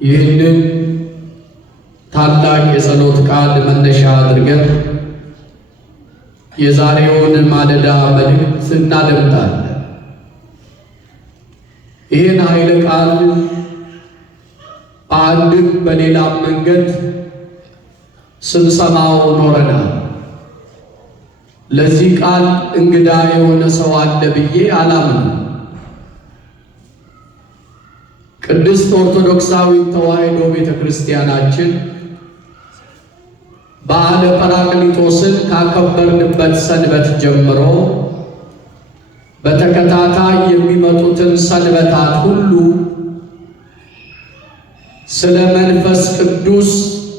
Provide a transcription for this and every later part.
ይህንን ታላቅ የጸሎት ቃል መነሻ አድርገን የዛሬውን ማለዳ መልእክት እናደምጣለን። ይህን ኃይለ ቃል በአንድም በሌላም መንገድ ስንሰማው ኖረናል። ለዚህ ቃል እንግዳ የሆነ ሰው አለ ብዬ አላምንም። ቅድስት ኦርቶዶክሳዊት ተዋሕዶ ቤተ ክርስቲያናችን በዓለ ጰራቅሊጦስን ካከበርንበት ሰንበት ጀምሮ በተከታታይ የሚመጡትን ሰንበታት ሁሉ ስለ መንፈስ ቅዱስ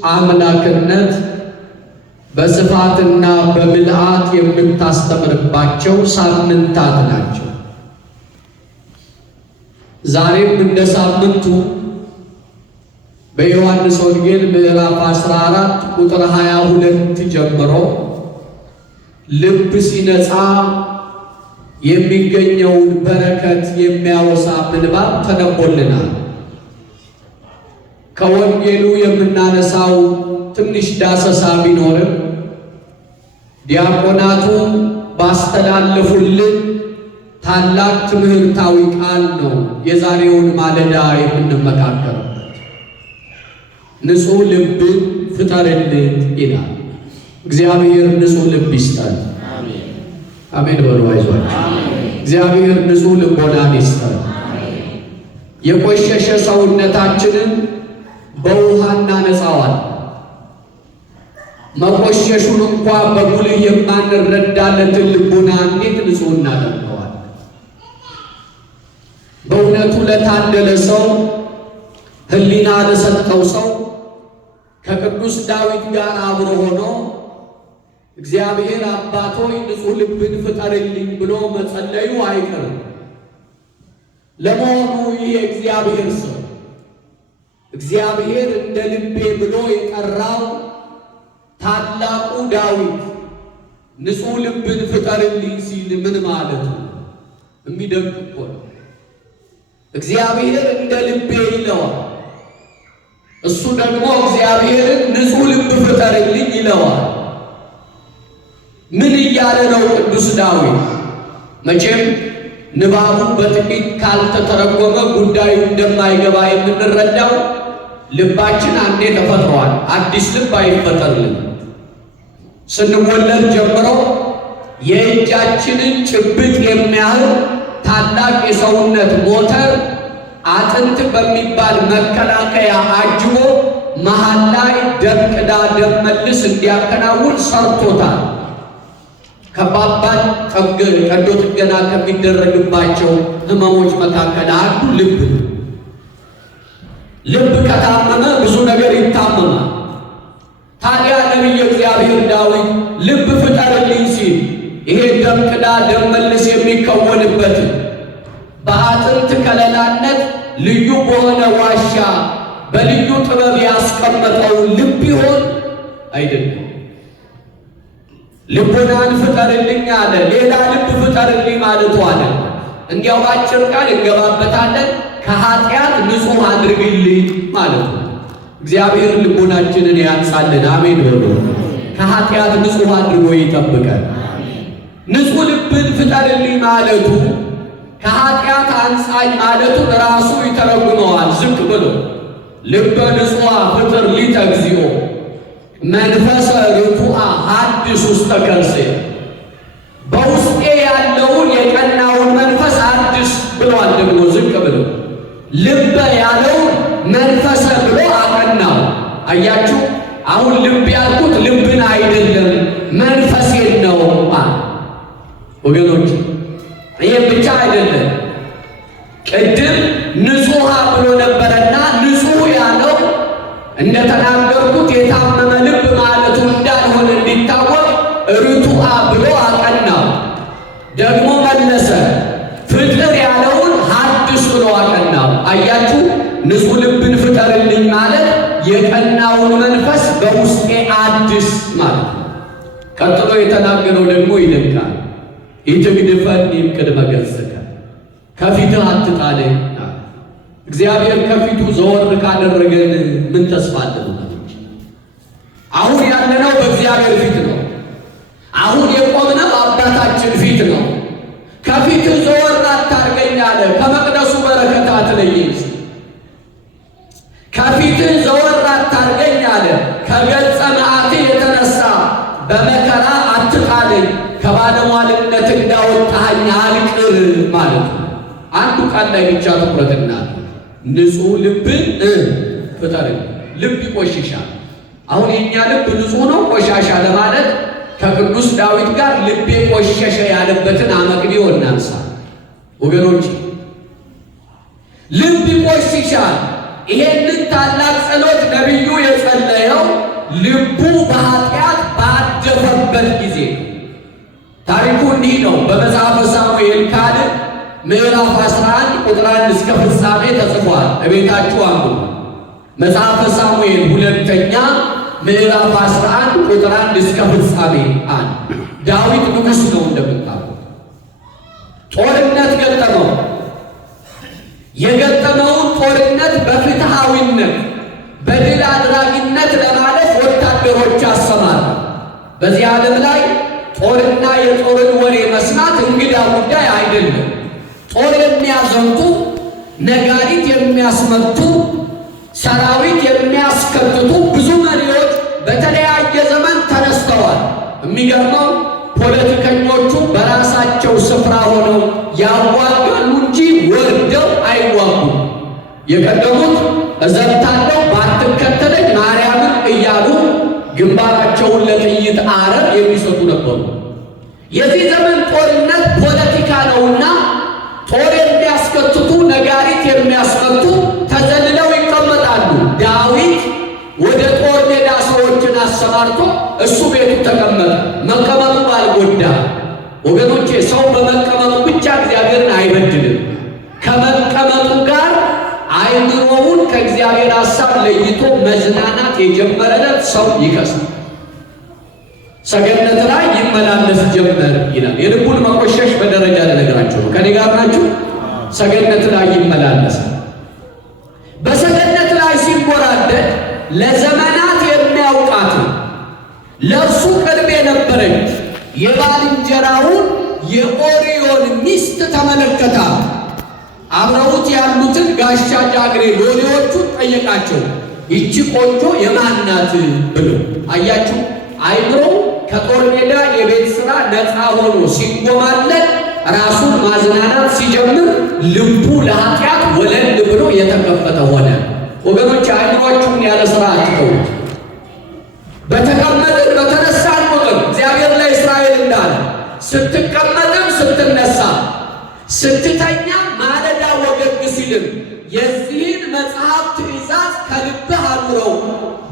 አምላክነት በስፋትና በምልአት የምታስተምርባቸው ሳምንታት ናቸው። ዛሬም እንደ ሳምንቱ በዮሐንስ ወንጌል ምዕራፍ 14 ቁጥር 22 ጀምሮ ልብ ሲነጻ የሚገኘውን በረከት የሚያወሳ ምንባብ ተነቦልናል። ከወንጌሉ የምናነሳው ትንሽ ዳሰሳ ቢኖርም ዲያቆናቱ ባስተላለፉልን ታላቅ ትምህርታዊ ቃል ነው የዛሬውን ማለዳ የምንመካከርበት። ንጹሕ ልብን ፍጠርልን ይላል። እግዚአብሔር ንጹሕ ልብ ይስጠን። አሜን በሉ። አይዟችሁ። እግዚአብሔር ንጹሕ ልቦናን ይስጠን። የቆሸሸ ሰውነታችንን በውሃ እናነጻዋለን። መቆሸሹን እንኳ በጉልህ የማንረዳለትን ልቦና እንዴት ንጹሕ እናደርገዋለን? በእውነቱ ለታደለ ሰው፣ ሕሊና ለሰጠው ሰው ከቅዱስ ዳዊት ጋር አብሮ ሆኖ እግዚአብሔር አባት ሆይ ንጹሕ ልብን ፍጠርልኝ ብሎ መጸለዩ አይቀርም። ለመሆኑ ይህ የእግዚአብሔር ሰው እግዚአብሔር እንደ ልቤ ብሎ የጠራው ታላቁ ዳዊት ንጹሕ ልብን ፍጠርልኝ ሲል ምን ማለት ነው? የሚደንቅ እኮ ነው። እግዚአብሔር እንደ ልቤ ይለዋል፣ እሱ ደግሞ እግዚአብሔርን ንጹሕ ልብ ፍጠርልኝ ይለዋል። ምን እያለ ነው ቅዱስ ዳዊት? መቼም ንባቡ በጥቂት ካልተተረጎመ ጉዳዩ እንደማይገባ የምንረዳው ልባችን አንዴ ተፈጥሯል፣ አዲስ ልብ አይፈጠርልን። ስንወለድ ጀምሮ የእጃችንን ጭብጥ የሚያህል ታላቅ የሰውነት ሞተር አጥንት በሚባል መከላከያ አጅቦ መሃል ላይ ደም ቅዳ ደም መልስ እንዲያከናውን ሰርቶታል። ከባባድ ቀዶ ጥገና ከሚደረግባቸው ሕመሞች መካከል አንዱ ልብ ነው። ልብ ከታመመ ብዙ ነገር ይታመማል። ታዲያ ነቢየ እግዚአብሔር ዳዊት ልብ ፍጠርልኝ ሲል ይሄ ደም ቅዳ ደም መልስ የሚከወንበት በአጥንት ከለላነት ልዩ በሆነ ዋሻ በልዩ ጥበብ ያስቀመጠው ልብ ይሆን አይደለም? ልቡናን ፍጠርልኝ አለ። ሌላ ልብ ፍጠርልኝ ማለቱ አለ። እንዲያው አጭር ቃል እንገባበታለን። ከኃጢአት ንጹሕ አድርግልኝ ማለት ነው። እግዚአብሔር ልቦናችንን ያንጻልን። አሜን በሉ። ከኃጢአት ንጹሕ አድርጎ ይጠብቀን። ንጹሕ ልብን ፍጠርልኝ ማለቱ ከኃጢአት አንጻኝ ማለቱን ራሱ ይተረጉመዋል። ዝቅ ብሎ ልበ ንጹሐ ፍጥር ሊተ እግዚኦ መንፈሰ ርቱዐ ሐድስ ውስተ ከርሴ፣ በውስጤ ያለውን የቀናውን መንፈስ አድስ ብሏል። ደግሞ ዝቅ ብሎ ልበ ያለውን መንፈሰ ብሎ አቀናው። አያችሁ፣ አሁን ልብ ያልኩት ልብን አይደለም መንፈሴን ነው ወገኖች። ይህ ብቻ አይደለም። ቅድም ንጹሐ ብሎ ነበረና ንጹሕ ያለው እንደተናገርኩት የታመመ ልብ ማለቱ እንዳልሆነ እንዲታወቅ ርቱዐ ብሎ አቀናው። ደግሞ መለሰ ፍጥር ያለውን ሐድስ ብሎ አቀናው። አያችሁ፣ ንጹሕ ልብን ፍጠርልኝ ማለት የቀናውን መንፈስ በውስጤ አድስ ማለት ነው። ቀጥሎ የተናገረው ደግሞ ይልቃል። ኢትግድፈኒ እምቅድመ ገጽከ፣ ከፊትህ አትጣለኝ። እግዚአብሔር ከፊቱ ዘወር ካደረገን ምን ተስፋ አለን? አሁን ያለነው በእግዚአብሔር ፊት ነው። አሁን የቆምነው አባታችን ፊት ነው። ከፊት ዘወር አታርገኝ አለ። ከመቅደሱ በረከት አትለየኝ። ከፊት ዘወር አታርገኝ አለ። ከገጸ መዓት የተነሳ በመከራ አትጣለኝ። ከባለሟልነት እንዳወጣኸኝ አልቅር ማለት ነው። አንዱ ቃል ላይ ብቻ ትኩረትና ንጹሕ ልብን ፍጠር። ልብ ይቆሽሻል። አሁን የኛ ልብ ንጹሕ ነው ቆሻሻ ለማለት ከቅዱስ ዳዊት ጋር ልቤ ቆሸሸ ያለበትን አመክንዮ እናንሳ ወገኖች። ልብ ይቆሽሻል። ይሄንን ታላቅ ጸሎት ነቢዩ የጸለየው ልቡ በኃጢአት ባደፈበት ጊዜ ነው። ታሪኩ እንዲህ ነው። በመጽሐፈ ሳሙኤል ካልዕ ምዕራፍ 11 ቁጥር 1 እስከ ፍጻሜ ተጽፏል። እቤታችሁ አንብቡ። መጽሐፈ ሳሙኤል ሁለተኛ ምዕራፍ 11 ቁጥር 1 እስከ ፍጻሜ አንድ። ዳዊት ንጉሥ ነው እንደምታውቁት። ጦርነት ገጠመው። የገጠመውን ጦርነት በፍትሃዊነት በድል አድራጊነት ለማለፍ ወታደሮች አሰማራ። በዚህ ዓለም ላይ ጦርና የጦርን ወሬ መስማት እንግዳ ጉዳይ አይደለም። ጦር የሚያዘምቱ፣ ነጋሪት የሚያስመቱ፣ ሰራዊት የሚያስከትቱ ብዙ መሪዎች በተለያየ ዘመን ተነስተዋል። የሚገርመው ፖለቲከኞቹ በራሳቸው ስፍራ ሆነው ያዋጋሉ እንጂ ወርደው አይዋጉም። የቀደሙት እዘምታለሁ ባትከተለኝ ማርያምን እያሉ ግንባራቸውን ለጥይት አረር የሚሰጡ ነበሩ። የዚህ ዘመን ጦርነት ፖለቲካ ነውና ጦር የሚያስከትቱ ነጋሪት የሚያስመቱ ተዘልለው ይቀመጣሉ። ዳዊት ወደ ጦር ሜዳ ሰዎችን አሰማርቶ እሱ ቤቱ ተቀመጠ። መቀመጡ አልጎዳ ወገኖቼ። ሰው በመቀመጡ ብቻ እግዚአብሔርን አይበድልም። ከመቀመጡ ጋር አይምሮውን ከእግዚአብሔር ሐሳብ ለይቶ መዝናናት የጀመረለት ሰው ይከሳል። ሰገነት ላይ ይመላለስ ጀመር ይላል። የልቡን መቆሸሽ በደረጃ ለነገራችሁ ነው። ከኔ ጋር ናችሁ? ሰገነት ላይ ይመላለሳል። በሰገነት ላይ ሲንጎራደድ ለዘመናት የሚያውቃት ለእርሱ ቅርብ የነበረች የባልንጀራውን የኦርዮን ሚስት ተመለከታት። አብረውት ያሉትን ጋሻ ጃግሬ ሎሌዎቹን ጠየቃቸው። ይቺ ቆንጆ የማን ናት ብሎ አያችሁ። አይምሮ ከጦር ሜዳ የቤት ሥራ ነፃ ሆኖ ሲጎማለት ራሱን ማዝናናት ሲጀምር ልቡ ለኃጢአት ወለል ብሎ የተከፈተ ሆነ። ወገኖች አይምሮአችሁን ያለ ሥራ አትተውት። በተቀመጥን በተነሳን ቁጥር እግዚአብሔር ለእስራኤል እንዳለ ስትቀመጥም ስትነሳ ስትተኛ ማለዳ ወገግ ሲልም የዚህን መጽሐፍ ትእዛዝ ከልብህ አኑረው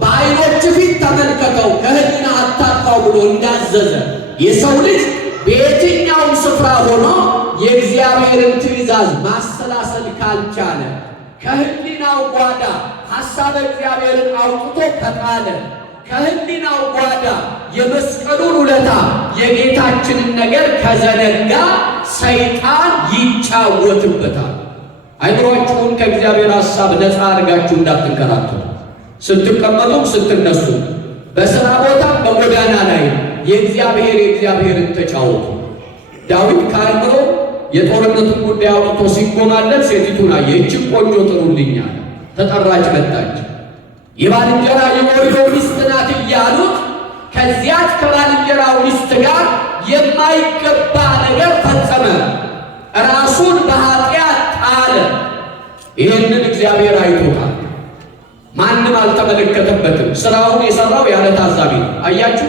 በዓይኖች ፊት ተመልከተው ከሕሊና አታጥፋው ብሎ እንዳዘዘ የሰው ልጅ በየትኛውም ስፍራ ሆኖ የእግዚአብሔርን ትእዛዝ ማሰላሰል ካልቻለ ከሕሊናው ጓዳ ሐሳበ እግዚአብሔርን አውጥቶ ከጣለ ከሕሊናው ጓዳ የመስቀሉን ውለታ የጌታችንን ነገር ከዘነጋ ሰይጣን ይጫወትበታል። አይምሮአችሁን ከእግዚአብሔር ሐሳብ ነፃ አድርጋችሁ እንዳትንከራተቱ። ስትቀመጡም ስትነሱ፣ በሥራ ቦታም በጎዳና ላይ የእግዚአብሔርን ተጫወቱ። ዳዊት ከአእምሮ የጦርነቱን ጉዳይ አውጥቶ ሲጎማለት ሴቲቱን አየ። ይህችን ቆንጆ ጥሩልኛል። ተጠራች፣ መጣች። የባልንጀራ የኦርዮ ሚስት ናት እያሉት ከዚያች ከባልንጀራው ሚስት ጋር የማይገባ ነገር ፈጸመ። ራሱን በኃጢአት ጣለ። ይህንን እግዚአብሔር አይቶታል። ማንም አልተመለከተበትም። ስራውን የሰራው ያለ ታዛቢ ነው። አያችሁ፣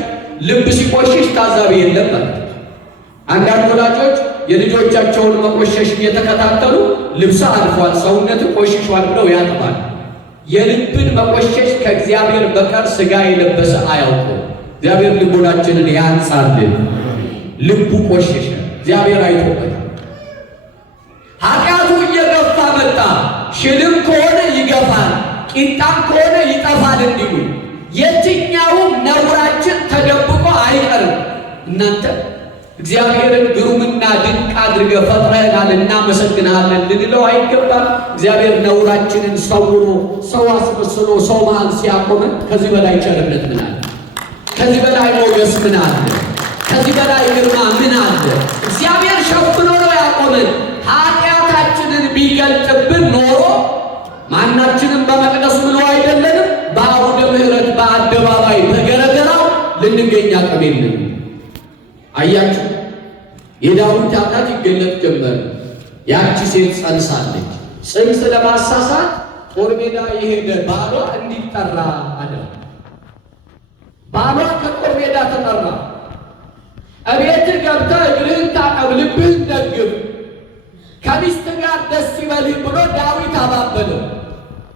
ልብ ሲቆሽሽ ታዛቢ የለም ማለት። አንዳንድ ወላጆች የልጆቻቸውን መቆሸሽ እየተከታተሉ ልብስ አልፏል፣ ሰውነት ቆሽሿል ብለው ያጥባል። የልብን መቆሸሽ ከእግዚአብሔር በቀር ሥጋ የለበሰ አያውቀው። እግዚአብሔር ልቦናችንን ያንጻልን። ልቡ ቆሸሸ፣ እግዚአብሔር አይቶበታል። ኃጢአቱ እየገፋ መጣ። ሽልም ከሆነ ይገፋል፣ ቂጣም ከሆነ ይጠፋል እንዲሉ የትኛውም ነውራችን ተደብቆ አይቀርም። እናንተ እግዚአብሔርን ግሩምና ድንቅ አድርገህ ፈጥረህናል እናመሰግንሃለን ልንለው አይገባም? እግዚአብሔር ነውራችንን ሰውሮ ሰው አስመስሎ ሰው መሃል ሲያቆመን ከዚህ በላይ ቸርነት ምን አለ? ከዚህ በላይ ሞገስ ምን አለ? ከዚህ በላይ ግርማ ምን አለ? እግዚአብሔር ሸፍኖ ነው ያቆመን። ኃጢአታችንን ቢገልጥብን ኖሮ ማናችንም በመቅደሱ ብሎ አይደለንም በአውደ ምሕረት በአደባባይ በገረገራው ልንገኝ አቅም የለንም። አያችሁ፣ የዳዊት ኃጢአት ይገለጥ ጀመረ። ያቺ ሴት ጸንሳለች። ጽንስ ለማሳሳት ጦር ሜዳ የሄደ ባሏ እንዲጠራ አለ። ባሏ ከጦር ሜዳ ተጠራ። እቤት ገብተህ እግርህን ታጠብ፣ ልብህን ደግፍ፣ ከሚስት ጋር ደስ ይበልህ ብሎ ዳዊት አባበለው።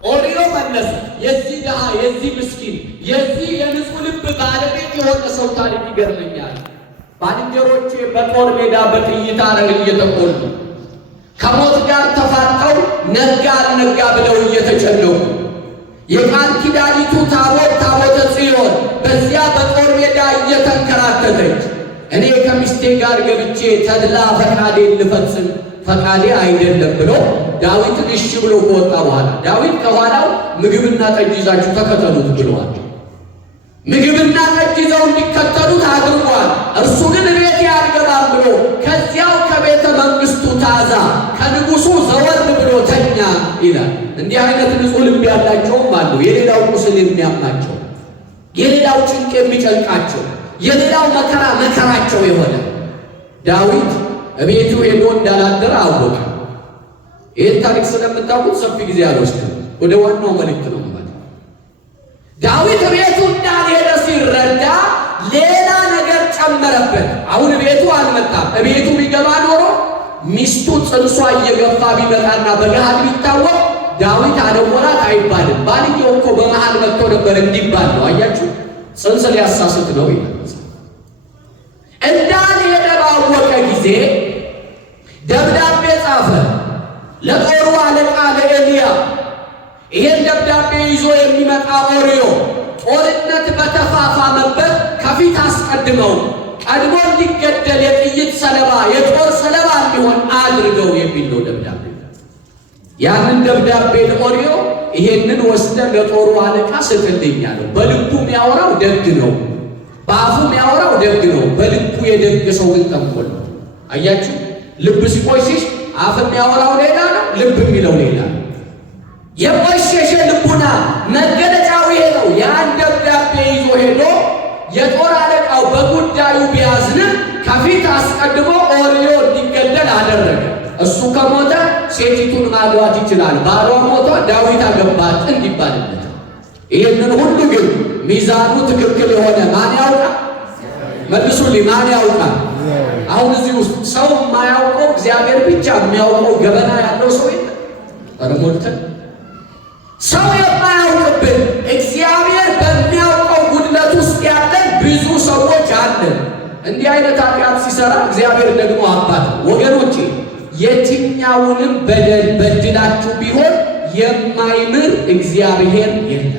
ኦርዮ መለሰ። የዚህ ድሃ የዚህ ምስኪን የዚህ የንጹሕ ልብ ባለቤት የሆነ ሰው ታሪክ ይገርመኛል። ባልንጀሮቼ በጦር ሜዳ በጥይት አረግ እየተቆሉ ከሞት ጋር ተፋጠው ነጋ አልነጋ ብለው እየተጨነቁ የቃል ኪዳኒቱ ታቦተ ጽዮን በዚያ በጦር ሜዳ እየተንከራተተች እኔ ከሚስቴ ጋር ገብቼ ተድላ ፈቃዴ ልፈጽም ፈቃዴ አይደለም ብሎ ዳዊትን እሺ ብሎ ከወጣ በኋላ ዳዊት ከኋላው ምግብና ጠጅ ይዛችሁ ተከተሉት ብለዋል። ምግብና ጠጅ ይዘው እንዲከተሉት አድርጓል። እርሱ ግን ቤት ያልገባም ብሎ ከዚያው ከቤተ መንግስቱ ታዛ ከንጉሱ ዘወር ብሎ ተኛ ይላል። እንዲህ አይነት ንጹሕ ልብ ያላቸውም አሉ። የሌላው ቁስል የሚያማቸው፣ የሌላው ጭንቅ የሚጨንቃቸው፣ የሌላው መከራ መከራቸው የሆነ ዳዊት እቤቱ ሄዶ እንዳላደረ አወቀ። ይህን ታሪክ ስለምታውቁት ሰፊ ጊዜ አልወስድም። ወደ ዋናው መልእክት ነው። ዳዊት ቤቱ እንዳልሄደ ሲረዳ ሌላ ነገር ጨመረበት። አሁን ቤቱ አልመጣም። ቤቱ ቢገባ ኖሮ ሚስቱ ጽንሷ እየገፋ ቢመጣና በገሃድ ቢታወቅ ዳዊት አደወራት አይባልም። ባልየው እኮ በመሃል መጥቶ ነበር እንዲባል ነው። አያችሁ፣ ጽንስ ሊያሳስት ነው ይላል። እንዳልሄደ ባወቀ ጊዜ ደብዳቤ ጻፈ ለጦሩ አለቃ ለኤልያ። ይሄን ደብዳቤ ይዞ የሚመጣ ኦርዮ ጦርነት በተፋፋመበት ከፊት አስቀድመው ቀድሞ እንዲገደል የጥይት ሰለባ የጦር ሰለባ እንዲሆን አድርገው የሚል ነው ደብዳቤ። ያንን ደብዳቤ ለኦርዮ ይሄንን ወስደ ለጦሩ አለቃ ስትልኝ አለው። በልቡ የሚያወራው ደግ ነው፣ በአፉ የሚያወራው ደግ ነው። በልቡ የደግ ሰው ግን ተንኮል ነው። አያችሁ፣ ልብ ሲቆሽሽ አፍ የሚያወራው ሌላ ነው፣ ልብ የሚለው ሌላ ነው። የቆሸሸ ልቡና መገለጫው ይሄ ነው። ያን ደብዳቤ ይዞ ሄዶ የጦር አለቃው በጉዳዩ ቢያዝንም ከፊት አስቀድሞ ኦርዮ እንዲገደል አደረገ። እሱ ከሞተ ሴቲቱን ማግባት ይችላል፣ ባሏ ሞቶ ዳዊት አገባት እንዲባልለት። ይህንን ሁሉ ግን ሚዛኑ ትክክል የሆነ ማን ያውቃል? መልሱልኝ፣ ማን ያውቃል? አሁን እዚህ ውስጥ ሰው የማያውቀው እግዚአብሔር ብቻ የሚያውቀው ገበና ያለው ሰው የለም። አረሞልተን ሰው የማያውቅብን እግዚአብሔር በሚያውቀው ጉድለት ውስጥ ያለን ብዙ ሰዎች አለን። እንዲህ አይነት ኃጢአት ሲሰራ እግዚአብሔር ደግሞ አባት። ወገኖቼ የትኛውንም በደል በድላችሁ ቢሆን የማይምር እግዚአብሔር የለም።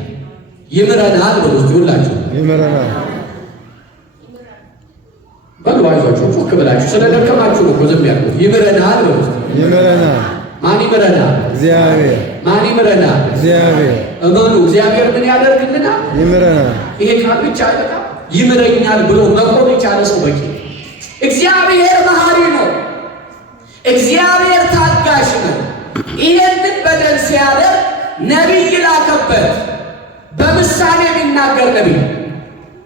ይምረናል ብሎት ይውላችሁ ይምረናል በሉ። አይዟችሁ ጮክ ብላችሁ ስለደከማችሁ ነው ዝም ያልኩት። ይምረናል ብሎት ይምረናል። ማን ይምረናል? እግዚአብሔር። ማን ይምረናል? እግዚአብሔር። እመኑ፣ እግዚአብሔር ምን ያደርግልናል? ይምረናል። ይሄ ቃል ብቻ አይበቃም። ይምረኛል ብሎ መቆም የቻለ ሰው በቂ። እግዚአብሔር መሐሪ ነው። እግዚአብሔር ታጋሽ ነው። ይሄንን በደል ሲያደርግ ነቢይ ላከበት። በምሳሌ የሚናገር ነቢይ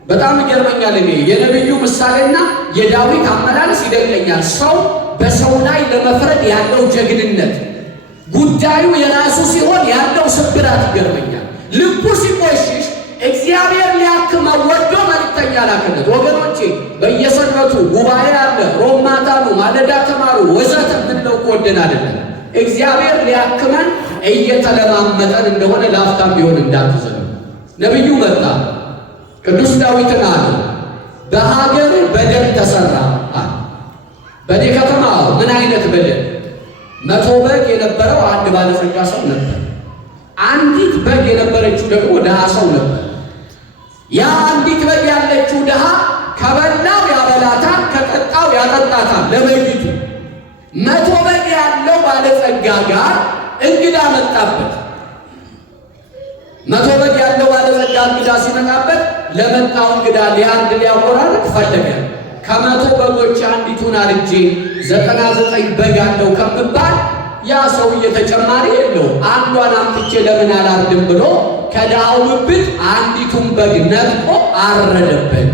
በጣም ይገርመኛል። እኔ የነቢዩ ምሳሌና የዳዊት አመላለስ ይደንቀኛል። ሰው በሰው ላይ ለመፍረድ ያለው ጀግንነት፣ ጉዳዩ የራሱ ሲሆን ያለው ስብራት ይገርመኛል። ልቡ ሲቆሽሽ እግዚአብሔር ሊያክመው ወዶ መልእክተኛ ላከለት። ወገኖቼ በየሰንበቱ ጉባኤ አለ፣ ሮብ ማታ ነው፣ ማለዳ ተማሩ ወዘተ ምንለው ወደን አይደለም። እግዚአብሔር ሊያክመን እየተለማመጠን እንደሆነ ላፍታም ቢሆን እንዳትዘኑ። ነቢዩ መጣ፣ ቅዱስ ዳዊትን አለ በሀገር በደል ተሰራ አለ። በኔ ከተማ ምን አይነት በደል? 100 በግ የነበረው አንድ ባለጸጋ ሰው ነበር። አንዲት በግ የነበረችው ደግሞ ድሃ ሰው ነበር። ያ አንዲት በግ ያለችው ድሃ ከበላው ያበላታል፣ ከጠጣው ያጠጣል ጋር እንግዳ መጣበት። 100 በግ ያለው ባለጸጋ እንግዳ ሲመጣበት ለመጣው እንግዳ ሊያርድ ሊያቆራርጥ ፈለገ። ከ100 በጎች አንዲቱን አርጄ 99 በግ አለው ከምባል ያ ሰውዬ ተጨማሪ የለው አንዷን አምጥቼ ለምን አላርድም ብሎ ከድሃው ብብት አንዲቱን በግ ነጥቆ አረደበት።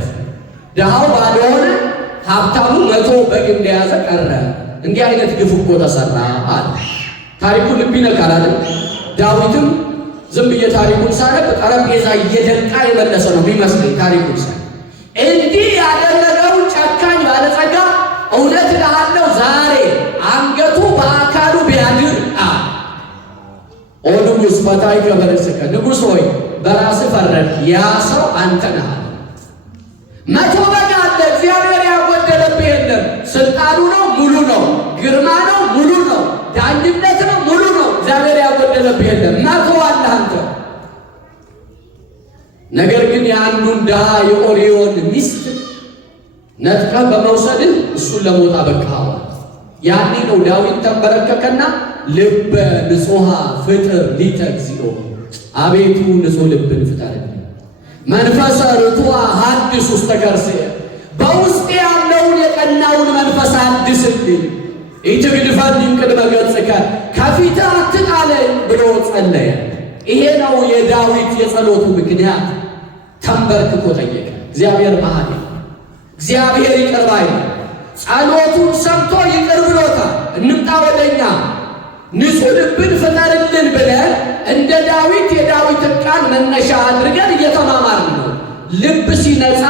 ድሃው ባዶ ሆነ፣ ሀብታሙ 100 በግ እንደያዘ ቀረ። እንዲህ አይነት ግፍ እኮ ተሰራ አለ። ታሪኩ ልብ ይነካል አይደል? ዳዊትም ዝም ብዬ ታሪኩን ሳነብ ጠረጴዛ እየደቃ የመለሰ ነው የሚመስለኝ። ታሪኩን ሳነብ እንዲህ ያደረገው ጨካኝ ባለጸጋ እውነት እልሃለሁ ዛሬ አንገቱ በአካሉ ቢያድር ኦ ንጉሥ ፈታይ ከበረስከ ንጉሥ ሆይ በራስህ ፈረድክ፣ ያ ሰው አንተ ነህ። 100 በግ አለ፣ እግዚአብሔር ያጎደለብህ የለም። ስልጣኑ ነው ሙሉ ነው፣ ግርማ ነው ሙሉ ነው፣ ዳኝነት ነው ሙሉ ነው። እግዚአብሔር ያጎደለብህ የለም። 100 አለ አንተ። ነገር ግን የአንዱን ድሃ የኦርዮን ሚስት ነጥቀህ በመውሰድህ እሱን ለሞት አበቃኸው። ያኔ ነው ዳዊት ተንበረከከና ልበ ንጹሐ ፍጥር ሊተ እግዚኦ፣ አቤቱ ንጹሕ ልብን ፍጠርልኝ፣ መንፈሰ ርቱዐ ሐድስ ውስተ ከርሥየ፣ በውስጤ ያለውን የቀናውን መንፈስ አድስልኝ፣ ኢትግድፈኒ እምቅድመ ገጽከ፣ ከፊትህ አትጣለኝ ብሎ ጸለየ። ይሄ ነው የዳዊት የጸሎቱ ምክንያት። ተንበርክኮ ጠየቀ። እግዚአብሔር መሐሪ፣ እግዚአብሔር ይቅር ባይ፣ ጸሎቱን ሰምቶ ይቅር ብሎታል። እንምጣ ወደኛ ንጹሕ ልብን ፍጠርልን ብለን እንደ ዳዊት የዳዊትን ቃል መነሻ አድርገን እየተማማርን ነው። ልብ ሲነጻ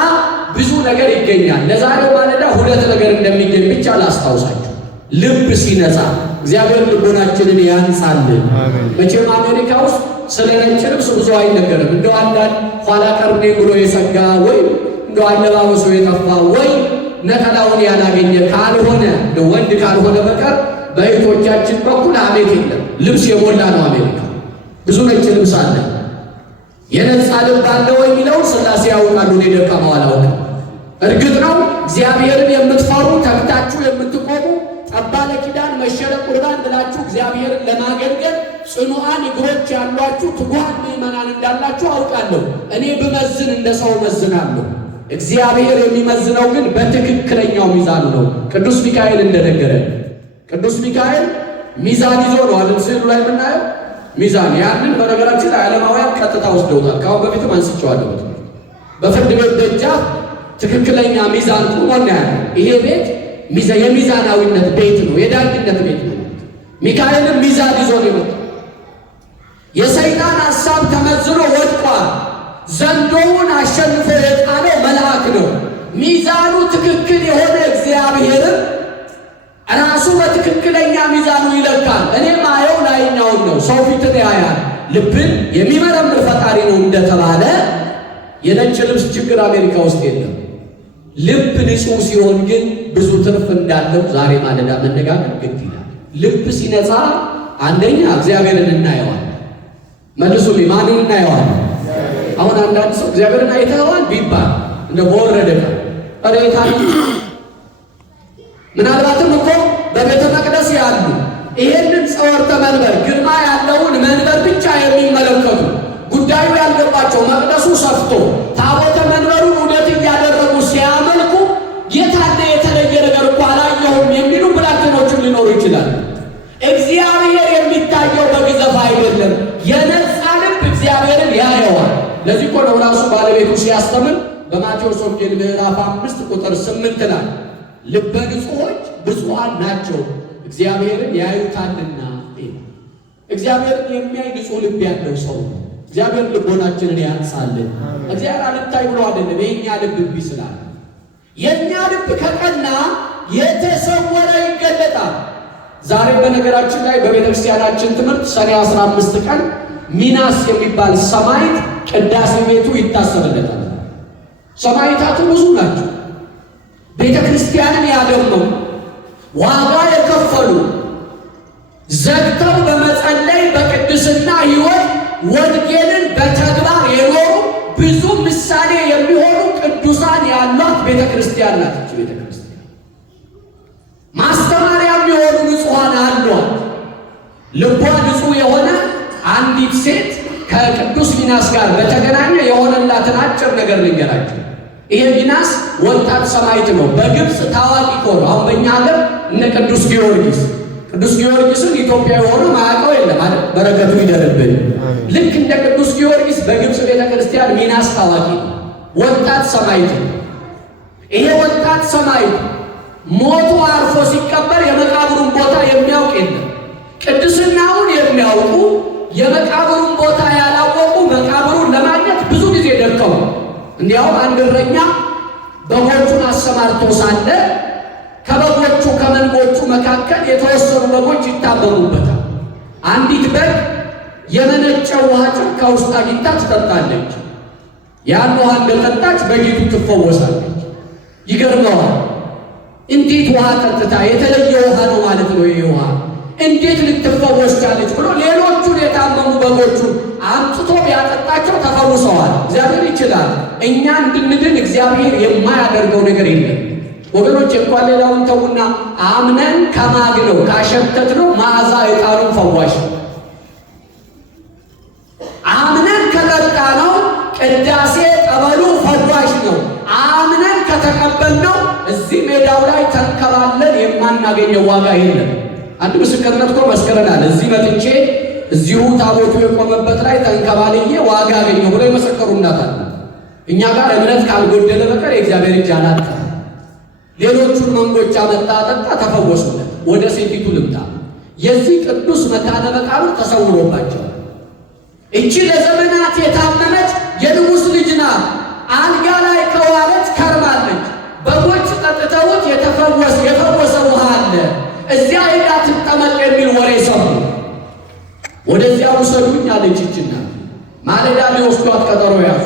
ብዙ ነገር ይገኛል። ለዛሬው ማለዳ 2 ነገር እንደሚገኝ ብቻ ላስታውሳችሁ። ልብ ሲነጻ እግዚአብሔር ልቦናችንን ያንጻልን። መቼም አሜሪካ ውስጥ ስለ ነጭ ልብስ ብዙ አይነገርም። እንደው አንዳንድ ኋላ ቀርኔ ብሎ የሰጋ ወይ እንደው አለባበሱ የጠፋ ወይ ነጠላውን ያላገኘ ካልሆነ ወንድ ካልሆነ በቀር በእህቶቻችን በኩል አሜት የለም። ልብስ የሞላ ነው አሜሪካ። ብዙ ነጭ ልብስ አለ። የነጻ ልብ አለ ወይ የሚለውን ሥላሴ ያውቃሉ። እኔ ደካማው አላውቅም። እርግጥ ነው እግዚአብሔርን የምትፈሩ ተግታችሁ የምትቆሙ ጠባለ ኪዳን መሸለ ቁርባን ብላችሁ እግዚአብሔርን ለማገልገል ጽኑዓን እግሮች ያሏችሁ ትጉሃን ምዕመናን እንዳላችሁ አውቃለሁ። እኔ ብመዝን እንደ ሰው መዝናለሁ። እግዚአብሔር የሚመዝነው ግን በትክክለኛው ሚዛን ነው። ቅዱስ ሚካኤል እንደነገረ ቅዱስ ሚካኤል ሚዛን ይዞ ነው አይደል ስዕሉ ላይ የምናየው ሚዛን። ያንን በነገራችን ላይ ዓለማውያን ቀጥታ ወስደውታል። ካሁን በፊትም አንስቼዋለሁ። በፍርድ ቤት ደጃፍ ትክክለኛ ሚዛን ቆሞ እናያለን። ይሄ ቤት የሚዛናዊነት ቤት ነው፣ የዳኝነት ቤት ነው። ሚካኤልም ሚዛን ይዞ ነው የመጣው። የሰይጣን ሐሳብ ተመዝኖ ወድቋል። ዘንዶውን አሸንፎ የጣለው መልአክ ነው። ሚዛኑ ትክክል የሆነ እግዚአብሔርን ራሱ በትክክለኛ ሚዛኑ ይለካል። እኔ ማየው ላይኛውን ነው፣ ሰው ፊትን ያያል፣ ልብን የሚመረምር ፈጣሪ ነው እንደተባለ የነጭ ልብስ ችግር አሜሪካ ውስጥ የለም። ልብ ንጹሕ ሲሆን ግን ብዙ ትርፍ እንዳለው ዛሬ ማለዳ መነጋገር ግድ ይላል። ልብ ሲነጻ አንደኛ እግዚአብሔርን እናየዋል። መልሱ ማንን እናየዋል? አሁን አንዳንድ ሰው እግዚአብሔርን አይተኸዋል ቢባል እንደ በወረደ ሬታ ምናልባትም እኮ በቤተ መቅደስ ያሉ ይሄንን ጸወርተ መንበር ግርማ ያለውን መንበር ብቻ የሚመለከቱ ጉዳዩ ያልገባቸው መቅደሱ ሰፍቶ ታቦተ መንበሩን ውደት እያደረጉ ሲያመልኩ ጌታና የተለየ ነገር እኮ አላየሁም የሚሉ ብላቴኖችም ሊኖሩ ይችላል። እግዚአብሔር የሚታየው በግዘፍ አይደለም። የነጻ ልብ እግዚአብሔርን ያየዋል። ለዚህ እኮ ነው ራሱ ባለቤቱ ሲያስተምር በማቴዎስ ወንጌል ምዕራፍ 5 ቁጥር 8 ላይ ልበ ንጹሖች ብፁዓን ናቸው እግዚአብሔርን ያዩታልና። እግዚአብሔርን የሚያይ ንጹሕ ልብ ያለው ሰው ነው። እግዚአብሔር ልቦናችንን ያንሳልን። እግዚአብሔር አልታይ ብሎ አይደለም፣ የኛ ልብ ቢስላል። የኛ ልብ ከቀና የተሰወረ ይገለጣል። ዛሬ በነገራችን ላይ በቤተክርስቲያናችን ትምህርት ሰኔ 15 ቀን ሚናስ የሚባል ሰማዕት ቅዳሴ ቤቱ ይታሰብለታል። ሰማዕታቱ ብዙ ናቸው። ቤተ ክርስቲያንን ያደመሙ ዋጋ የከፈሉ ዘግተው በመጸለይ በቅድስና ሕይወት ወንጌልን በተግባር የኖሩ ብዙ ምሳሌ የሚሆኑ ቅዱሳን ያሏት ቤተ ክርስቲያን ናት። ቤተ ክርስቲያን ማስተማሪያ የሚሆኑ ንጹሐን አሏት። ልቧ ንጹሕ የሆነ አንዲት ሴት ከቅዱስ ሚናስ ጋር በተገናኘ የሆነላትን አጭር ነገር ልንገራችሁ። ይሄ ሚናስ ወጣት ሰማዕት ነው። በግብፅ ታዋቂ ነው። አሁን በእኛ ሀገር እነ ቅዱስ ጊዮርጊስን ኢትዮጵያዊ ሆኖ ማያውቀው የለም አይደል? በረከቱ ይደርብን። ልክ እንደ ቅዱስ ጊዮርጊስ በግብፅ ቤተክርስቲያን ሚናስ ታዋቂ ነው። ወጣት ሰማዕት ነው። ይሄ ወጣት ሰማዕት ሞቱ አርፎ ሲቀበር የመቃብሩን ቦታ የሚያውቅ የለም። ቅድስናውን የሚያውቁ የመቃብሩን ቦታ ያላወቁ መቃብሩን ለማግኘት ብዙ ጊዜ ደከሙ። እንዲያውም አንድ እረኛ በጎቹን አሰማርቶ ሳለ ከበጎቹ ከመንጎቹ መካከል የተወሰኑ በጎች ይታበቡበታል። አንዲት በግ የመነጨ ውሃ ጫካ ውስጥ አግኝታ ትጠጣለች። ያን ውሃ እንደጠጣች በጊቱ ትፈወሳለች። ይገርመዋል። እንዴት ውሃ ጠጥታ የተለየ ውሃ ነው ማለት ነው ይህ ውሃ እንዴት ልትፈወስ ቻለች ብሎ ሌሎቹን የታመሙ በጎቹን አምጥቶ ቢያጠጣቸው ተፈውሰዋል። እግዚአብሔር ይችላል። እኛ እንድንድን እግዚአብሔር የማያደርገው ነገር የለም ወገኖች። እንኳን ሌላውን ተውና አምነን ከማግነው ካሸተትነው መዓዛ ዕጣኑን ፈዋሽ፣ አምነን ከጠጣነው ቅዳሴ ጠበሉ ፈዋሽ ነው። አምነን ከተቀበልነው እዚህ ሜዳው ላይ ተንከባለን የማናገኘው ዋጋ የለም። አንድ ምስክርነት እኮ መስከረናል። እዚህ መጥቼ እዚሁ ታቦቱ የቆመበት ላይ ተንከባልዬ ዋጋ አገኘሁ ብሎ የመሰከሩ እናታል። እኛ ጋር እምነት ካልጎደለ በቀር የእግዚአብሔር እጅ አላጠፋም። ሌሎቹን መንጎች አመጣ አጠጣ፣ ተፈወሱለት። ወደ ሴቲቱ ልምጣ። የዚህ ቅዱስ መካነ መቃብር ተሰውሮባቸው እቺ ለዘመናት የታመመች የንጉሥ ልጅ ናት። አልጋ ላይ ከዋለች ከርማለች። በጎች ጠጥተውት የፈወሰ ውሃ አለ እዚያ ሄዳ ትጠመቅ የሚል ወሬ ሰሙ። ወደዚያ ውሰዱኝ አለች። ይችና ማለዳ ሊወስዷት ቀጠሮ ያዙ።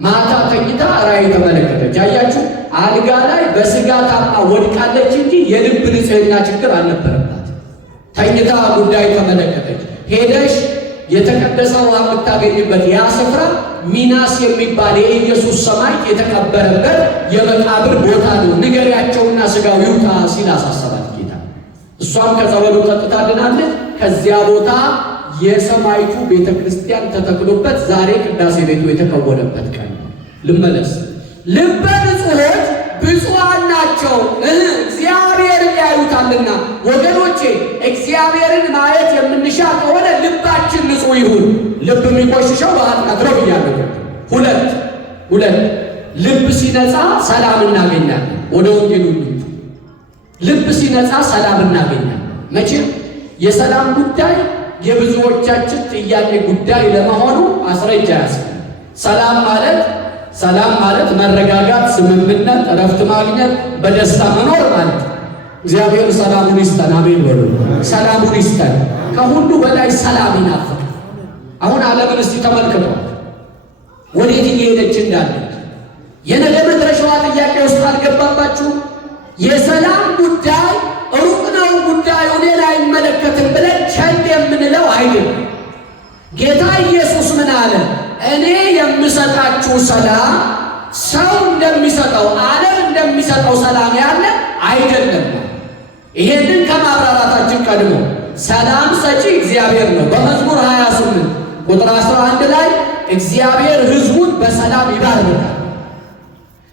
ማታ ተኝታ ራእይ ተመለከተች። አያችሁ፣ አልጋ ላይ በስጋ ታማ ወድቃለች እንጂ የልብ ንጽሕና ችግር አልነበረባት። ተኝታ ጉዳይ ተመለከተች። ሄደሽ የተቀደሰ ውሃ የምታገኝበት ያ ስፍራ ሚናስ የሚባል የኢየሱስ ሰማዕት የተቀበረበት የመቃብር ቦታ ነው፣ ንገሪያቸውና ስጋው ይውጣ ሲል አሳሰባት ጌታ። እሷም ከጸበሉ ጠጥታ ድናለች። ከዚያ ቦታ የሰማዕቱ ቤተ ክርስቲያን ተተክሎበት ዛሬ ቅዳሴ ቤቱ የተከወነበት ቀን። ልመለስ። ልበ ንጹሖች ብፁዓን ናቸው እግዚአብሔርን ያዩታልና። ወገኖቼ እግዚአብሔርን ማየት የምንሻ ከሆነ ልባችን ንጹሕ ይሁን። ልብ የሚቆሽሸው በኃጢአት ነው ብያለሁ። ሁለት ልብ ሲነጻ ሰላም እናገኛለን። ወደ ወንጌሉ ልብ ሲነጻ ሰላም እናገኛለን። መቼም የሰላም ጉዳይ የብዙዎቻችን ጥያቄ ጉዳይ ለመሆኑ አስረጃ ያስፈልጋል። ሰላም ማለት መረጋጋት፣ ስምምነት፣ እረፍት ማግኘት፣ በደስታ መኖር ማለት። እግዚአብሔር ሰላሙን ይስጠን። አሜን በሉ። ሰላሙን ይስጠን። ከሁሉ በላይ ሰላም ይናፍቃል። አሁን ዓለምን እስቲ ተመልክቷል ወዴት እየሄደች እንዳለች። የነገ መድረሻዋ ጥያቄ ውስጥ አልገባባችሁም? የሰላም ጉዳይ ሩቅ ነው፣ ጉዳዩ እኔን አይመለከትም ብለን ቸል የምንለው አይደለም። ጌታ ኢየሱስ ምን አለ? እኔ የምሰጣችሁ ሰላም ሰው እንደሚሰጠው ዓለም እንደሚሰጠው ሰላም ያለ አይደለም። ይሄንን ከማብራራታችን ቀድሞ ሰላም ሰጪ እግዚአብሔር ነው። በመዝሙር 28 ቁጥር 11 ላይ እግዚአብሔር ሕዝቡን በሰላም ይባርካል።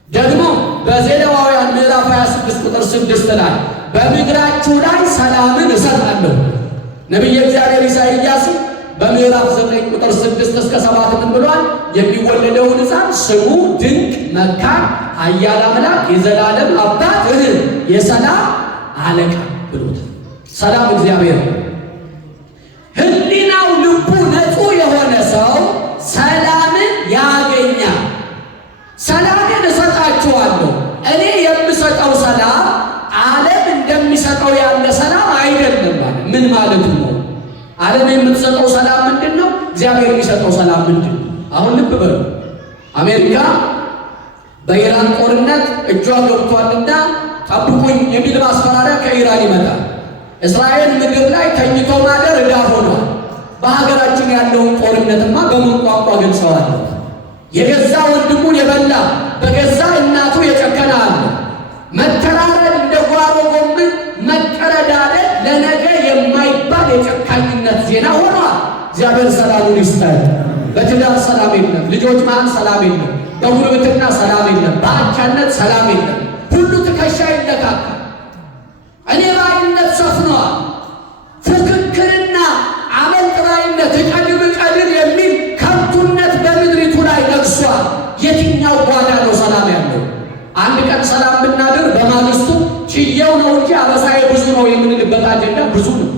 ደግሞ በዘሌዋውያን ምዕራፍ 26 ቁጥር 6 ላይ በምድራችሁ ላይ ሰላምን እሰጣለሁ። ነቢየ እግዚአብሔር ኢሳይያስ በምዕራፍ 9 ቁጥር 6 እስከ 7 ምን ብሏል? የሚወለደውን ሕፃን ስሙ ድንቅ መካር፣ ኃያል አምላክ፣ የዘላለም አባት፣ የሰላም አለቃ ብሎታል። ሰላም እግዚአብሔር ነው። ሕሊናው ልቡ ንጹሕ የሆነ ሰው ሰላምን ያገኛል። ሰላምን እሰጣችኋለሁ። እኔ የምሰጠው ሰላም ዓለም እንደሚሰጠው ያለ ሰላም አይደለም ማለት ምን ማለት ነው? ዓለም የምትሰጠው ሰላም ምንድን ነው? እግዚአብሔር የሚሰጠው ሰላም ምንድን ነው? አሁን ልብ በሉ። አሜሪካ በኢራን ጦርነት እጇ ገብቷልና ጠብቁኝ የሚል ማስፈራሪያ ከኢራን ይመጣል። እስራኤል ምድር ላይ ተኝቶ ማደር ዕዳ ሆኗል። በሀገራችን ያለውን ጦርነትማ በምን ቋንቋ ገልጸዋለሁ? የገዛ ወንድሙን የበላ በገዛ እናቱ የጨከነ አለ። መተራረድ እንደ ጓሮ ጎመን መቀረዳደድ ለነገ የማይባል የጨካ የጨካኝነት ዜና ሆኗል። እግዚአብሔር ሰላሙን ይስጠን። በትዳር ሰላም የለም፣ ልጆች መሃል ሰላም የለም፣ በጉርብትና ሰላም የለም፣ በአቻነት ሰላም የለም። ሁሉ ትከሻ ይለካካል። እኔ ባይነት ሰፍኗል። ፉክክርና አመልጥባይነት እቀድም የሚል ከንቱነት በምድሪቱ ላይ ነግሷል። የትኛው ጓዳ ነው ሰላም ያለው? አንድ ቀን ሰላም ብናድር በማግስቱ ችየው ነው እንጂ አበሳዬ ብዙ ነው የምንልበት አጀንዳ ብዙ ነው።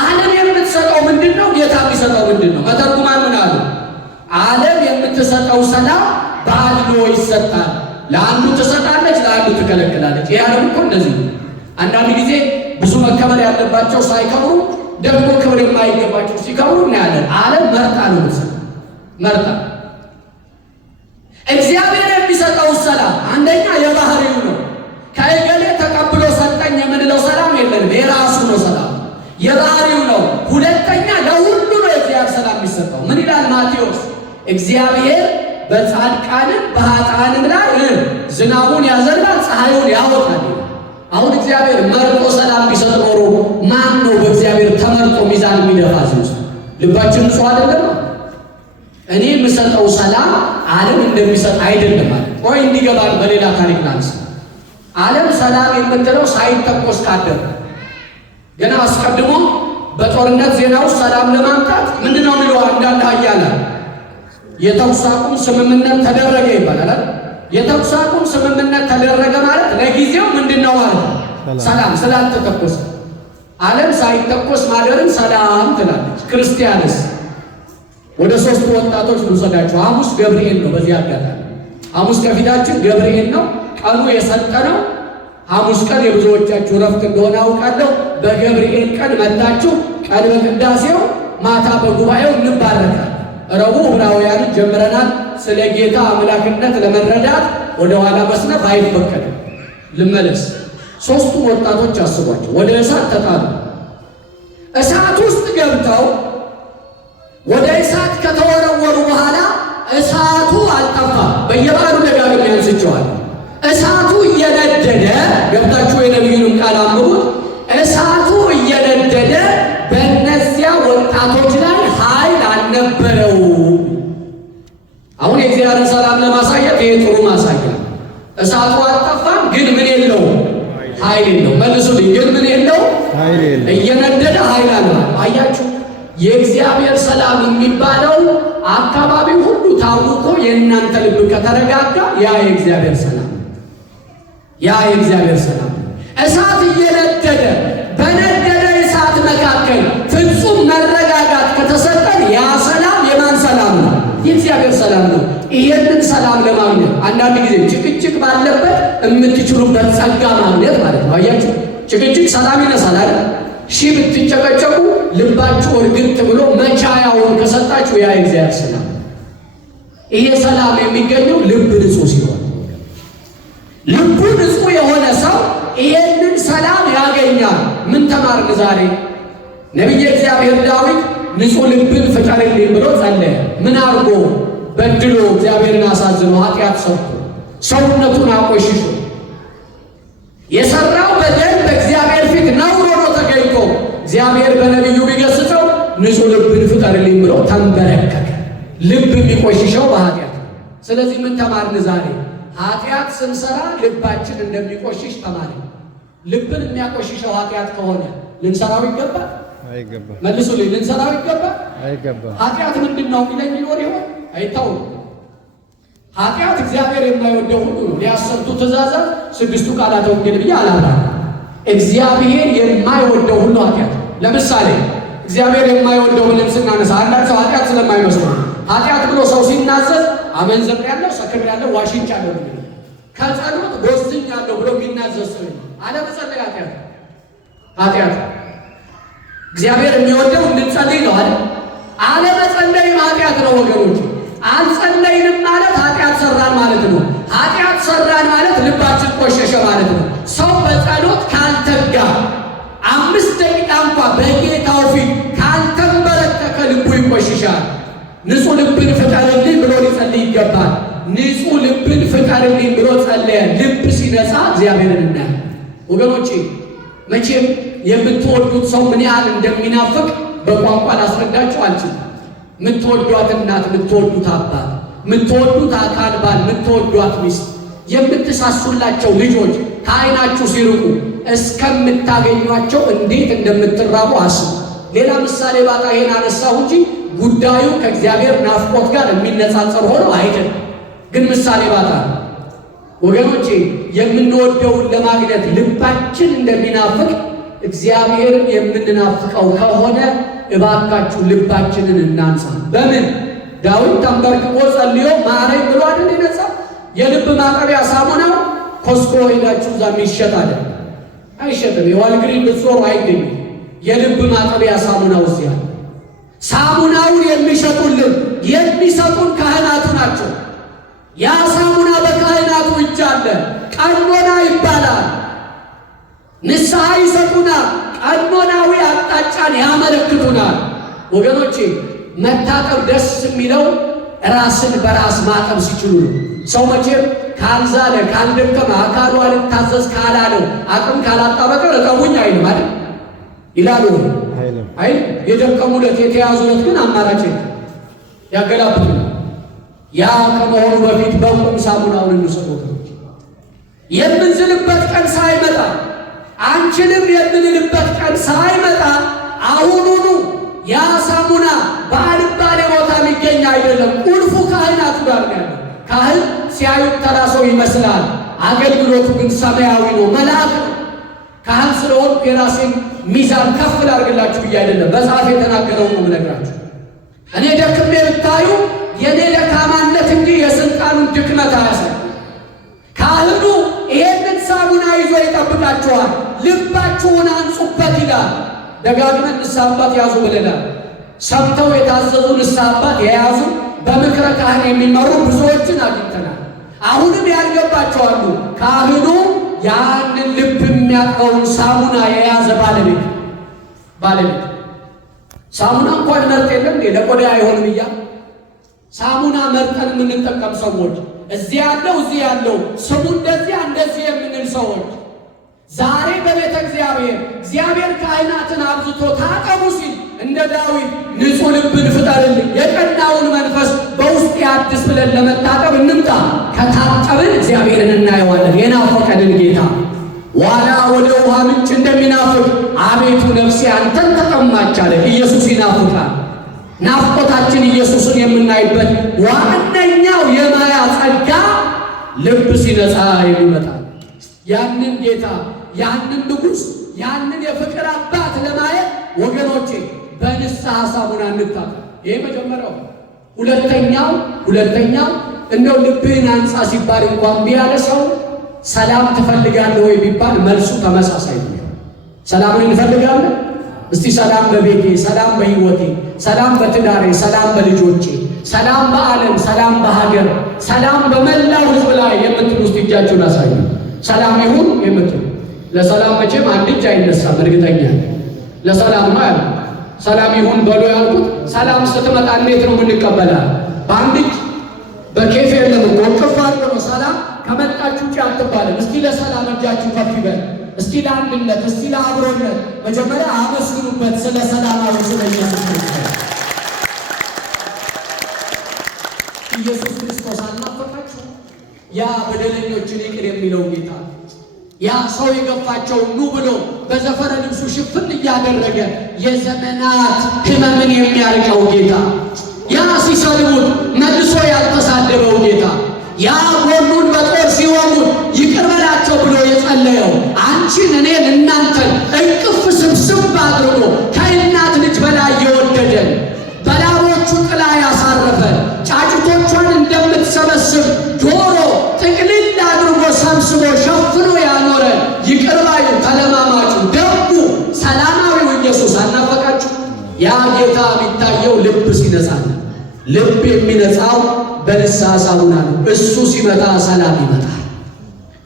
ዓለም የምትሰጠው ምንድን ነው? ጌታ የሚሰጠው ምንድን ነው? መተርጉማን ምን አሉ? ዓለም የምትሰጠው ሰላም በአድሎ ይሰጣል። ለአንዱ ትሰጣለች፣ ለአንዱ ትከለክላለች። ይህ ዓለም እኮ እንደዚህ ነው። አንዳንድ ጊዜ ብዙ መከበር ያለባቸው ሳይከብሩ ደግሞ ክብር የማይገባቸው ሲከብሩ እናያለን። ዓለም መርጣ ነው መርጣ። እግዚአብሔር የሚሰጠው ሰላም አንደኛ የባህሪው ነው። ከእገሌ ተቀብሎ ሰጠኝ የምንለው ሰላም የለንም። የራሱ ነው ሰላም፣ የባህሪው ነው። ሁለተኛ ለሁሉ ነው የእግዚአብሔር ሰላም የሚሰጠው። ምን ይላል ማቴዎስ? እግዚአብሔር በጻድቃንም በኃጥአንም ላይ ዝናቡን ያዘንባል፣ ፀሐዩን ያወጣል። አሁን እግዚአብሔር መርጦ ሰላም ቢሰጥ ኖሮ ማን ነው በእግዚአብሔር ተመርጦ ሚዛን የሚደፋ? ልባችን ንጹሕ አይደለም? እኔ የምሰጠው ሰላም ዓለም እንደሚሰጥ አይደለም ማለት ቆይ እንዲገባል። በሌላ ታሪክ ላንስ። ዓለም ሰላም የምትለው ሳይተኮስ ካደረ ገና አስቀድሞ በጦርነት ዜና ውስጥ ሰላም ለማምጣት ምንድነው የሚለው? አንዳንድ ኃያላን የተኩስ አቁም ስምምነት ተደረገ ይባላል። የተኩስ አቁም ስምምነት ተደረገ ማለት ለጊዜው ምንድነው ማለት ነው? ሰላም ስላልተተኮሰ። ዓለም ሳይተኮስ ማደርን ሰላም ትላለች። ክርስቲያንስ ወደ ሶስት ወጣቶች ልውሰዳቸው። ሐሙስ ገብርኤል ነው። በዚህ አጋጣሚ ሐሙስ ከፊታችን ገብርኤል ነው። ቀኑ የሰጠነው ሐሙስ ቀን የብዙዎቻችሁ ረፍት እንደሆነ አውቃለሁ። በገብርኤል ቀን መጣችሁ ቀን በቅዳሴው ማታ በጉባኤው እንባረካለን። ረቡዕ ዕብራውያንን ጀምረናል። ስለ ጌታ አምላክነት ለመረዳት ወደ ኋላ መስነፍ አይፈቀድም። ልመለስ። ሶስቱም ወጣቶች አስቧቸው፣ ወደ እሳት ተጣሉ። እሳት ውስጥ ገብተው ወደ እሳት ከተወረወሩ በኋላ እሳቱ አልጠፋም። በየባህሉ ደጋግሜ አንስቼዋለሁ። እሳቱ እየነደደ ገብታችሁ የነቢዩንም ቃል አንብቡት። እሳቱ እየነደደ በእነዚያ ወጣቶች ላይ ኃይል አልነበረው። አሁን የእግዚአብሔርን ሰላም ለማሳየት ይሄ ጥሩ ማሳያ። እሳቱ አልጠፋም፣ ግን ምን የለው? ኃይል የለው። መልሱልኝ። ግን ምን የለው? እየነደደ ኃይል አለ። አያችሁ፣ የእግዚአብሔር ሰላም የሚባለው አካባቢ ሁሉ ታውቆ የእናንተ ልብ ከተረጋጋ ያ የእግዚአብሔር ሰላም፣ ያ የእግዚአብሔር ሰላም። እሳት እየነደደ በነደደ እሳት መካከል ፍጹም መረጋጋት ከተሰጠን ያ ሰላም የማን ሰላም ነው? የእግዚአብሔር ሰላም ነው። ይሄንን ሰላም ለማግኘት አንዳንድ ጊዜ ጭቅጭቅ ባለበት የምትችሉበት ጸጋ ማግኘት ማለት ነው። አያችሁ፣ ጭቅጭቅ ሰላም ይነሳል አይደል? ሺህ ብትጨቀጨቁ ልባችሁ እርግጥ ብሎ መቻያውን ከሰጣችሁ ያ የእግዚአብሔር ሰላም። ይሄ ሰላም የሚገኘው ልብ ንጹሕ ሲሆን፣ ልቡ ንጹሕ የሆነ ሰው ይሄንን ሰላም ያገኛል። ምን ተማርን ዛሬ? ነቢየ እግዚአብሔር ዳዊት ንጹሕ ልብን ፍጠርልኝ ብሎ ጸለየ። ምን አድርጎ? በድሎ እግዚአብሔርን አሳዝኖ ኃጢአት ሰርቶ ሰውነቱን አቆሽሾ የሰራው በደል በእግዚአብሔር ፊት ነውር ሆኖ ተገኝቶ እግዚአብሔር በነቢዩ ቢገስጸው ንጹሕ ልብን ፍጠርልኝ ብሎ ተንበረከከ። ልብ የሚቆሽሸው በኃጢአት። ስለዚህ ምን ተማርን ዛሬ? ኃጢአት ስንሰራ ልባችን እንደሚቆሽሽ ተማሪ። ልብን የሚያቆሽሸው ኃጢአት ከሆነ ልንሰራው ይገባል? አይገባም። መልሱልኝ። ልንሰራው ይገባል? አይገባም። ኃጢአት ምንድን ነው የሚለኝ ይኖር ይሆን? አይታወቅም። ኃጢአት እግዚአብሔር የማይወደው ሁሉ ነው። ሊያሰርቱ ትእዛዛት ስድስቱ ቃላተ ወንጌል ብዬ አላምራም። እግዚአብሔር የማይወደው ሁሉ ኃጢአት። ለምሳሌ እግዚአብሔር የማይወደው ብለን ስናነሳ አንዳንድ ሰው ኃጢአት ስለማይመስለው ኃጢአት ብሎ ሰው ሲናዘዝ አመንዝሬያለሁ፣ ሰክሬያለሁ፣ ዋሽቻለሁ ነው። ከጸሎት ጎስኛለሁ ብሎ የሚናዘዝ ሰው አለመጸለይ ኃጢአት። እግዚአብሔር የሚወደው እንድንጸልይ ነው አይደል? አለመጸለይም ኃጢአት ነው ወገኖች። አንጸለይንም ማለት ኃጢአት ሰራን ማለት ነው። ኃጢአት ሰራን ማለት ልባችን ቆሸሸ ማለት ነው። ሰው በጸሎት ካልተጋ 5 ደቂቃ እንኳ በጌታው ፊት ካልተንበረከከ ልቡ ይቆሽሻል። ንጹሕ ልብን ፍጠርልኝ ብሎ ሊጸልይ ይገባል። ንጹሕ ልብን ፍጠርልኝ ብሎ ጸለየ። ልብ ሲነጻ እግዚአብሔርን እናያለን። ወገኖቼ መቼም የምትወዱት ሰው ምን ያህል እንደሚናፍቅ በቋንቋ ላስረዳችሁ አልችልም። የምትወዷት እናት፣ የምትወዱት አባት፣ የምትወዱት አካል ባል፣ የምትወዷት ሚስት፣ የምትሳሱላቸው ልጆች ከዓይናችሁ ሲርቁ እስከምታገኟቸው እንዴት እንደምትራቡ አስቡ። ሌላ ምሳሌ ባጣ ይሄን አነሳሁ እንጂ ጉዳዩ ከእግዚአብሔር ናፍቆት ጋር የሚነጻጸር ሆኖ አይደለም። ግን ምሳሌ ባጣ ወገኖቼ፣ የምንወደውን ለማግኘት ልባችን እንደሚናፍቅ እግዚአብሔርን የምንናፍቀው ከሆነ እባካችሁ ልባችንን እናንሳ። በምን ዳዊት ተንበርክኮ ጸልዮ ማረኝ ብሎ አይደል የነጻ? የልብ ማጠቢያ ሳሙናው ኮስኮ ሄዳችሁ እዛ የሚሸጥ አይደል? አይሸጥም። የዋልግሪን ብትዞሩ አይገኝም። የልብ ማጠቢያ ሳሙናው እዚያ። ሳሙናውን የሚሰጡን ካህናቱ ናቸው። ያ ሳሙና በካህናቱ እጅ አለ። ቀኖና ይባላል። ንስሐ ይሰጡናል። ቀኖናዊ አቅጣጫን ያመለክቱናል። ወገኖቼ መታጠብ ደስ የሚለው ራስን በራስ ማጠብ ሲችሉ ነው። ሰው መቼም ካልዛለ፣ ካልደከመ፣ አካሉ አልታዘዝ ካላለው፣ አቅም ካላጣ በቀር እጠቡኝ አይልም አይደል? ይላሉ አይ የደከሙለት የተያዙለት ግን አማራጭ ያገላብጡ። ያ ከመሆኑ በፊት በቁም ሳሙናውን እንሰጡት። የምንዝልበት ቀን ሳይመጣ አንችልም የምንልበት ቀን ሳይመጣ አሁኑኑ ያ ሳሙና በአልባሌ ቦታ የሚገኝ አይደለም። ቁልፉ ካህናቱ ጋር ነው። ካህን ሲያዩት ተራ ሰው ይመስላል። አገልግሎቱ ግን ሰማያዊ ነው፣ መልአክ ነው። ካህን ስለሆንኩ የራሴን ሚዛን ከፍ ላድርግላችሁ ብዬ አይደለም፣ መጽሐፍ የተናገረው ነው የምነግራችሁ። እኔ ደክሜ ብታዩ የኔ ደካማነት እንጂ የስልጣኑን ድክመት አያሳይ። ካህኑ ይሄንን ሳሙና ይዞ ይጠብቃችኋል። ልባችሁን አንጹበት ይላል። ደጋግመን ንስሐ አባት ያዙ ብለናል። ሰምተው የታዘዙ ንስሐ አባት የያዙ በምክረ ካህን የሚመሩ ብዙዎችን አግኝተናል። አሁንም ያልገባቸዋሉ። ካህኑ ያንን ልብ የሚያጥበውን ሳሙና የያዘ ባለቤት ሳሙና እንኳን መርጥ የለም ለቆዳ አይሆንም እያ ሳሙና መርጠን የምንጠቀም ሰዎች፣ እዚህ ያለው ስሙ እንደዚህ የምንል ሰዎች ዛሬ በቤተ እግዚአብሔር ካህናትን አብዝቶ ታጠቡ ሲል እንደ ዳዊት ንጹሕ ልብን ፍጠርልኝ፣ የቀናውን መንፈስ በውስጥ ያድስ ብለን ለመታጠብ እንምጣ። ከታጠብን እግዚአብሔርን እናየዋለን። የናፈቀንን ጌታ ዋላ ወደ ውሃ ምንጭ እንደሚናፍቅ አቤቱ ነፍሴ አንተን ተጠማች አለ። ኢየሱስ ይናፍቃል። ናፍቆታችን ኢየሱስን የምናይበት ዋነኛው የማያ ጸጋ ልብ ሲነጻ የሚመጣ ያንን ጌታ፣ ያንን ንጉሥ፣ ያንን የፍቅር አባት ለማየት ወገኖቼ በንስሐ ሳሙና እንታጠብ። ይሄ መጀመሪያው። ሁለተኛው እንደው ልብህን አንጻ ሲባል እንኳን ቢያለ ሰው ሰላም ትፈልጋለህ ወይ ቢባል መልሱ ተመሳሳይ ነው። ሰላምን እንፈልጋለን። እስቲ ሰላም በቤቴ፣ ሰላም በሕይወቴ፣ ሰላም በትዳሬ፣ ሰላም በልጆቼ፣ ሰላም በዓለም፣ ሰላም በሀገር፣ ሰላም በመላው ሕዝብ ላይ የምትሉ ውስጥ እጃችሁን አሳዩ። ሰላም ይሁን የምትሉ ለሰላም መቼም አንድ እጅ አይነሳም። እርግጠኛ ለሰላም ነው ያልኩት። ሰላም ይሁን በሎ ያልኩት። ሰላም ስትመጣ እንዴት ነው የምንቀበላል? በአንድ እጅ በኬፍ የለም እኮ ቅፍ አድርጎ ነው። ሰላም ከመጣችሁ ውጭ አትባልም። እስቲ ለሰላም እጃችሁ ከፍ ይበል። እስቲ ለአንድነት፣ እስቲ ለአብሮነት መጀመሪያ አመስግኑበት። ስለ ሰላማዊ ስለ ኢየሱስ ክርስቶስ አልናፈቃችሁ? ያ በደለኞችን ይቅር የሚለው ጌታ፣ ያ ሰው የገፋቸውን ኑ ብሎ በዘፈረ ልብሱ ሽፍን እያደረገ የዘመናት ሕመምን የሚያርቀው ጌታ፣ ያ ሲሰልሙት መልሶ ያልተሳደበው ጌታ፣ ያ ጎኑን በጦር ሲወጉት ይቅር በላቸው ብሎ የጸለየው አንቺን እኔን እናንተን እቅፍ ስብስብ አድርጎ ከእናት ልጅ በላይ የወደደን በላቦቹ ጥላ ያሳረፈን ጫጩቶቿን እንደምትሰበስብ ዶሮ ጥቅልል አድርጎ ሰብስቦ ሸፍኖ ያኖረን ይቅር ባዩ ተለማማጩ ደጉ ሰላማዊው ኢየሱስ አልናፈቃችሁ? ያ ጌታ የሚታየው ልብ ሲነጻ ነው። ልብ የሚነጻው በንስሐ ሳሙና ነው። እሱ ሲመጣ ሰላም ይመጣል።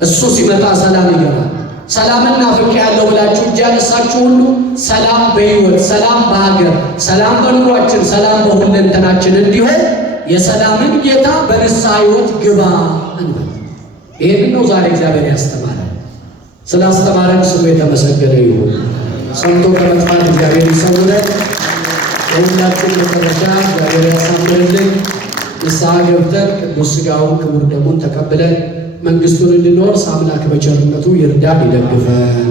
እሱ ሲመጣ ሰላም ይገባል። ሰላምን ናፍቄ ያለው ብላችሁ እጅ ያነሳችሁ ሁሉ ሰላም በሕይወት፣ ሰላም በሀገር፣ ሰላም በኑሯችን፣ ሰላም በሁለንተናችን እንዲሆን የሰላምን ጌታ በንስሐ ሕይወት ግባ እንበል። ይህን ነው ዛሬ እግዚአብሔር ያስተማረን። ስላስተማረን ስሙ የተመሰገነ ይሁን። ሰምቶ ከመጥፋት እግዚአብሔር ይሰውረን። የሁላችን መጨረሻ እግዚአብሔር ያሳምርልን። ንስሐ ገብተን ቅዱስ ሥጋውን ክቡር ደሙን ተቀብለን መንግሥቱን እንድንወርስ አምላክ በቸርነቱ ይርዳን ይደግፈን።